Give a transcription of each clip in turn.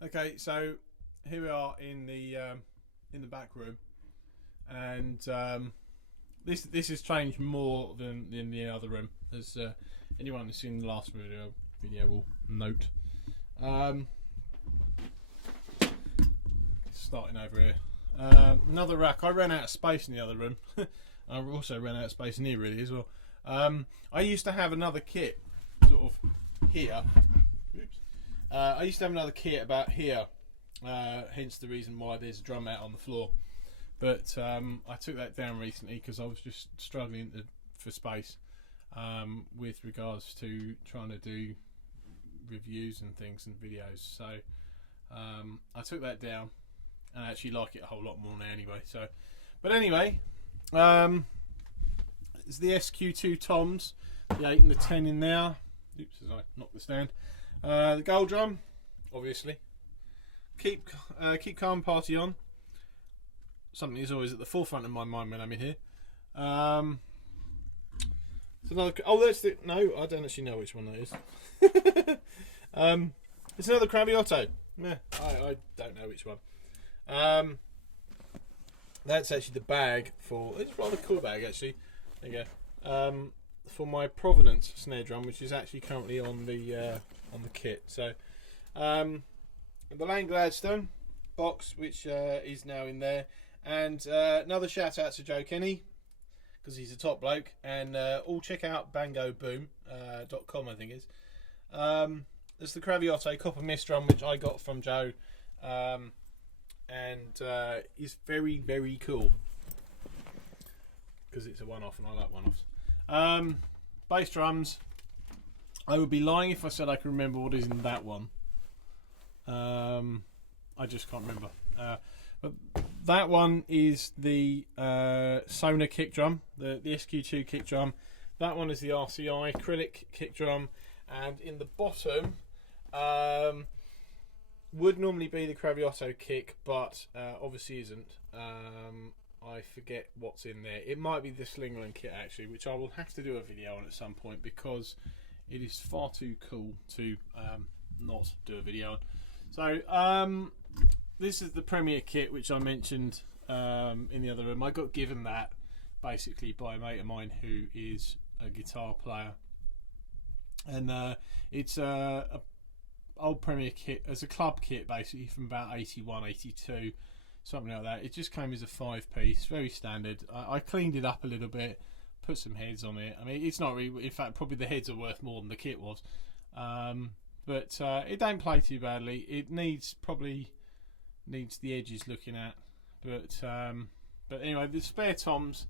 Okay, so here we are in the back room, and this has changed more than in the other room, as anyone who's seen the last video will note. Starting over here, another rack. I ran out of space in the other room. I also ran out of space in here really as well. I used to have another kit sort of here. Oops. I used to have another kit about here, hence the reason why there's a drum out on the floor. But I took that down recently because I was just struggling for space with regards to trying to do reviews and things and videos. So I took that down, and I actually like it a whole lot more now anyway. So, but anyway, it's the SQ2 toms, the 8 and the 10 in there. Oops, as I knock the stand. The gold drum, obviously. Keep calm, party on. Something is always at the forefront of my mind when I'm in here. It's another. Oh, that's the. No, I don't actually know which one that is. It's another Craviotto. Yeah, I don't know which one. That's actually the bag for. It's a rather cool bag actually. There you go. For my Provenance snare drum, which is actually currently on the kit. So, the Lane Gladstone box, which is now in there, and another shout out to Joe Kenny because he's a top bloke, and all check out bangoboom.com I think it is. There's the Craviotto Copper Mist drum, which I got from Joe, and is very, very cool because it's a one-off, and I like one-offs. Bass drums. I would be lying if I said I can remember what is in that one. I just can't remember. But that one is the Sona kick drum, the SQ2 kick drum. That one is the RCI acrylic kick drum, and in the bottom would normally be the Craviotto kick, but obviously isn't. I forget what's in there. It might be the Slingland kit actually, which I will have to do a video on at some point because it is far too cool to not do a video on. So this is the Premier kit, which I mentioned in the other room. I got given that basically by a mate of mine who is a guitar player, and it's a old Premier kit as a club kit basically from about 81, 82, something like that. It just came as a 5-piece, very standard. I cleaned it up a little bit, put some heads on it. I mean, it's not really, in fact probably the heads are worth more than the kit was, but it don't play too badly. It probably needs the edges looking at, but anyway, the spare toms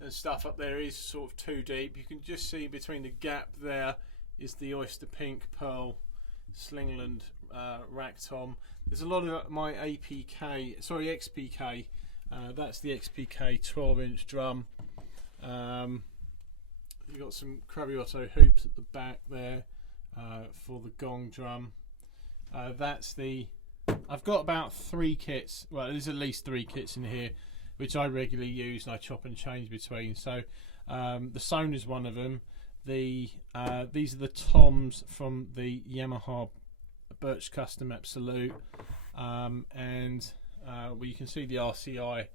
and stuff up there is sort of too deep. You can just see between the gap there is the Oyster Pink Pearl Slingland rack tom. There's a lot of my XPK, that's the XPK 12-inch drum. You've got some Craviotto hoops at the back there for the gong drum. That's I've got about 3 kits. Well, there's at least 3 kits in here, which I regularly use and I chop and change between. So the Sona is one of them. These are the toms from the Yamaha Birch Custom Absolute, and well, you can see the RCI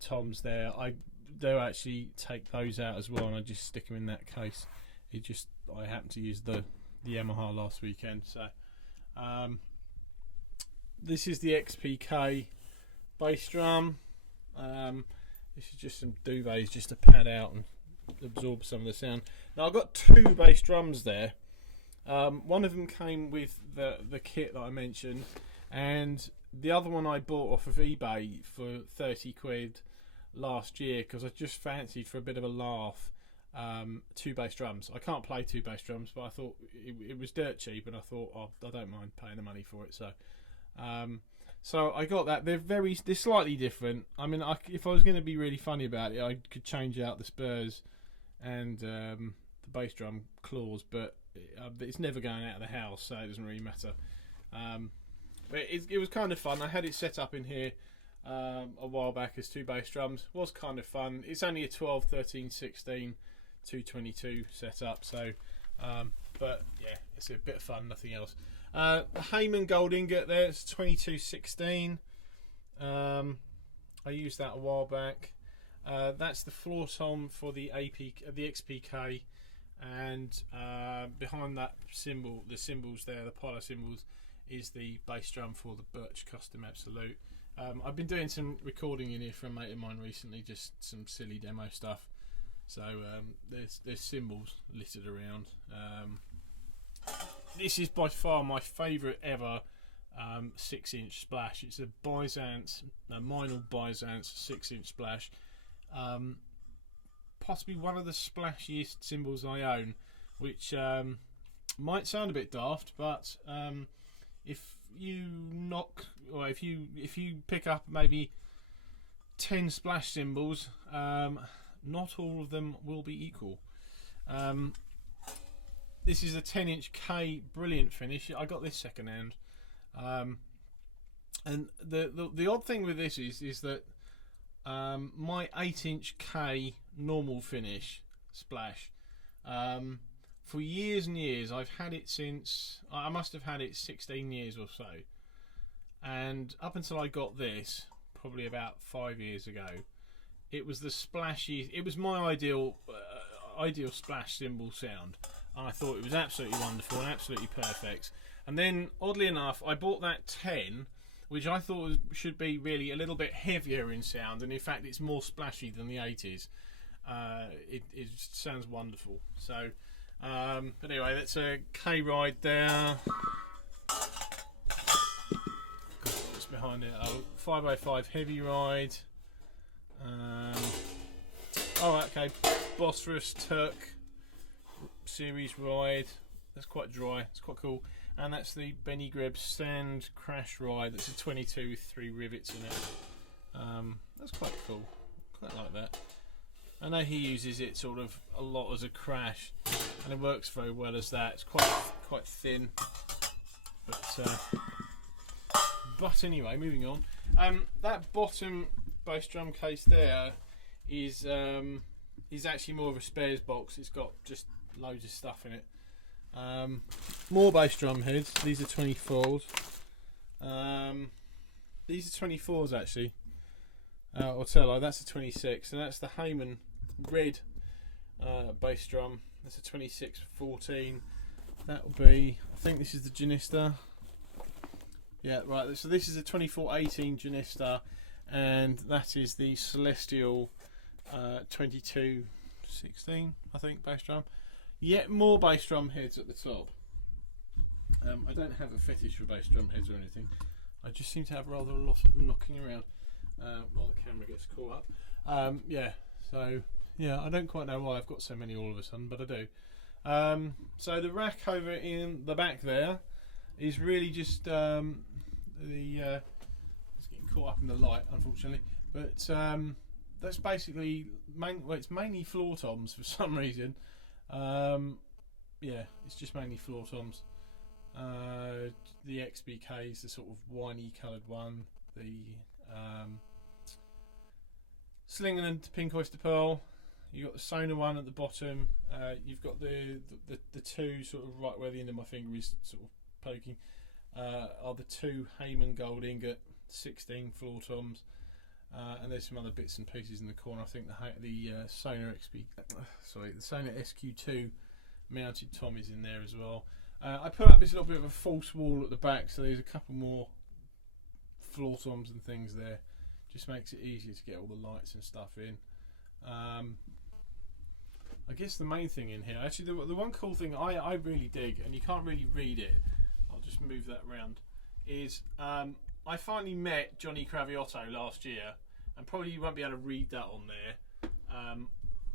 toms there. I do actually take those out as well, and I just stick them in that case. I happened to use the Yamaha last weekend. So this is the XPK bass drum. This is just some duvets just to pad out and absorb some of the sound. Now I've got 2 bass drums there. One of them came with the kit that I mentioned, and the other one I bought off of eBay for 30 quid last year because I just fancied for a bit of a laugh 2 bass drums. I can't play 2 bass drums, but I thought it was dirt cheap, and I thought, oh, I don't mind paying the money for it. So I got that. They're slightly different. I mean, if I was going to be really funny about it, I could change out the spurs and the bass drum claws, but it's never going out of the house, so it doesn't really matter. But it was kind of fun. I had it set up in here a while back as 2 bass drums. It was kind of fun. It's only a 12, 13, 16, 222 setup, so but yeah, it's a bit of fun, nothing else. The Heyman gold ingot there, it's 2216. I used that a while back. That's the floor tom for the XPK, and behind that cymbal, the cymbals there, the Pylo cymbals, is the bass drum for the Birch Custom Absolute. I've been doing some recording in here for a mate of mine recently, just some silly demo stuff. So there's cymbals littered around. This is by far my favourite ever 6-inch splash. It's a Byzance, a Meinl Byzance 6-inch splash. Possibly one of the splashiest cymbals I own, which might sound a bit daft, but if you pick up maybe 10 splash cymbals, not all of them will be equal. This is a 10-inch K, brilliant finish. I got this second hand, and the odd thing with this is that my 8-inch K normal finish splash, for years and years, I've had it since, I must have had it 16 years or so, and up until I got this probably about 5 years ago, it was the splashy, it was my ideal splash cymbal sound. I thought it was absolutely wonderful and absolutely perfect. And then, oddly enough, I bought that 10, which I thought should be really a little bit heavier in sound, and in fact it's more splashy than the 80s. It sounds wonderful. So, but anyway, that's a K ride there. What's behind it? Oh, 505 heavy ride. Oh, okay, Bosphorus Turk series ride. That's quite dry, it's quite cool. And that's the Benny Greb Stand Crash ride. That's a 22 with 3 rivets in it. That's quite cool, quite like that. I know he uses it sort of a lot as a crash, and it works very well as that. It's quite thin, but anyway, moving on. That bottom bass drum case there is actually more of a spares box. It's got just loads of stuff in it. More bass drum heads. These are 24s. These are 24s actually. Otello, that's a 26, and that's the Heyman red bass drum. That's a 2614. That will be, I think this is the Janista. Yeah, right. So this is a 2418 Janista, and that is the Celestial 2216, I think, bass drum. Yet more bass drum heads at the top. I don't have a fetish for bass drum heads or anything. I just seem to have rather a lot of them knocking around while the camera gets caught up. Yeah, so yeah, I don't quite know why I've got so many all of a sudden, but I do. So the rack over in the back there is really just it's getting caught up in the light, unfortunately. But that's basically it's mainly floor toms for some reason. Yeah, it's just mainly floor toms. The XBK is the sort of winey coloured one. The Sling and Pink Oyster Pearl. You've got the Sonar one at the bottom. You've got the two sort of right where the end of my finger is sort of poking. Are the two Heyman gold ingot 16 floor toms. And there's some other bits and pieces in the corner. I think the Sonar the Sonar SQ2 mounted tom is in there as well. I put up this little bit of a false wall at the back, so there's a couple more floor toms and things there. Just makes it easier to get all the lights and stuff in. I guess the main thing in here, actually, the one cool thing I really dig, and you can't really read it. I'll just move that around. Is I finally met Johnny Craviotto last year, and probably you won't be able to read that on there.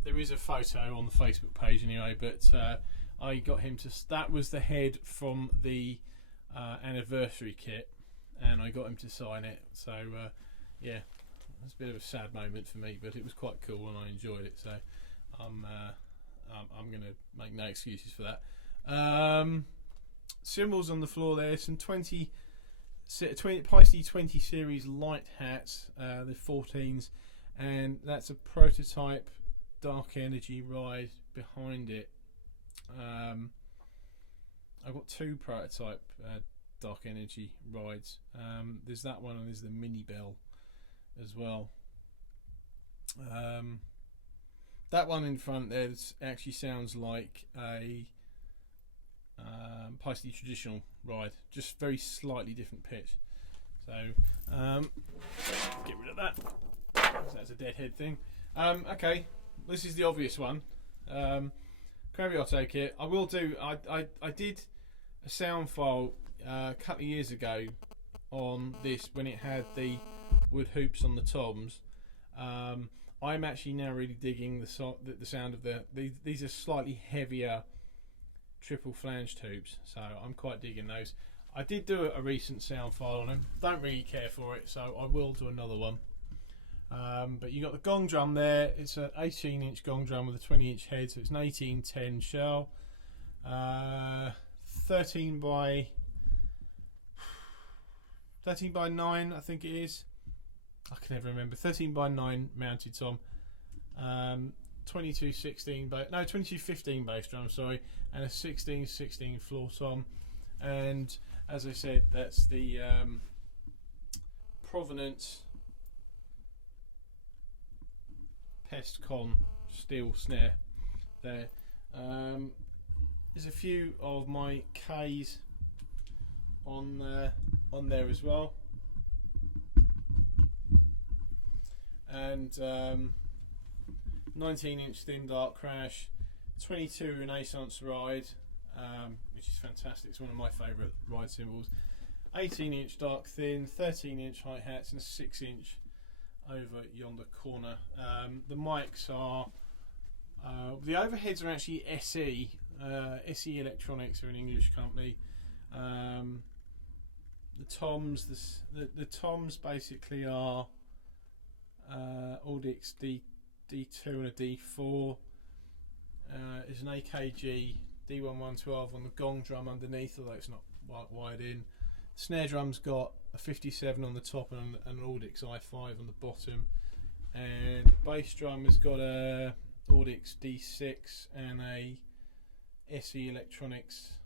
There is a photo on the Facebook page anyway, but I got him to. That was the head from the anniversary kit, and I got him to sign it. So yeah, it's a bit of a sad moment for me, but it was quite cool and I enjoyed it. So I'm going to make no excuses for that. Cymbals on the floor there. Some 20 Paiste 20 series light hats, the 14s, and that's a prototype Dark Energy ride behind it. I got 2 prototype Dark Energy rides. There's that one, and there's the Mini Bell as well. That one in front there actually sounds like a Paisley traditional ride, just very slightly different pitch. So get rid of that. That's a deadhead thing. Okay, this is the obvious one. Cravioto kit. I will do. I did a sound file a couple of years ago on this when it had the wood hoops on the toms. I'm actually now really digging the sound of these are slightly heavier triple flanged hoops, so I'm quite digging those. I did do a recent sound file on them. Don't really care for it, so I will do another one. But you got the gong drum there. It's an 18-inch gong drum with a 20-inch head, so it's an 1810 shell. 13 by 9, I think it is. I can never remember. 13 by 9 mounted tom. 2215 bass drum, sorry, and a 1616 floor tom. And as I said, that's the Provenance Pestcon steel snare there. There's a few of my K's on there as well, and 19-inch thin dark crash, 22 Renaissance ride, which is fantastic. It's one of my favourite ride cymbals. 18-inch dark thin, 13-inch hi hats, and a 6-inch over yonder corner. The mics are the overheads are actually SE. SE Electronics are an English company. The toms, the toms basically are Audix D2 and a D4. There's an AKG D1112 on the gong drum underneath, although it's not wired in. The snare drum's got a 57 on the top and an Audix i5 on the bottom, and the bass drum has got a Audix D6 and a SE Electronics.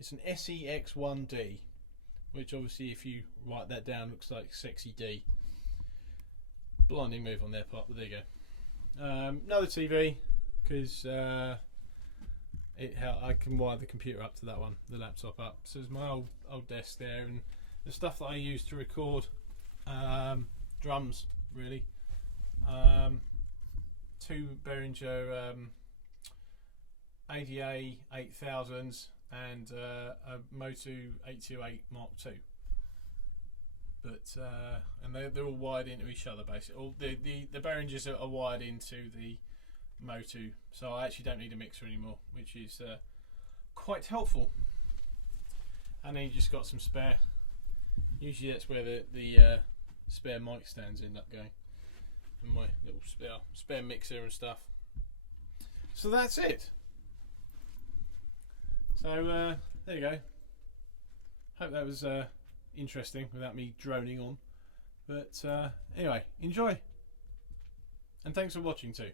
It's an SEX1D, which obviously, if you write that down, looks like Sexy D. Blinding move on their part, but there you go. Another TV, because I can wire the computer up to that one, the laptop up. So there's my old desk there, and the stuff that I use to record drums, really. 2 Behringer ADA 8000s and a Motu 828 Mark II. But and they're all wired into each other basically. All the Behringers are wired into the Motu, so I actually don't need a mixer anymore, which is quite helpful. And then you just got some spare. Usually that's where the spare mic stands end up going, and my little spare mixer and stuff. So that's it. So there you go. Hope that was interesting without me droning on. But anyway, enjoy. And thanks for watching too.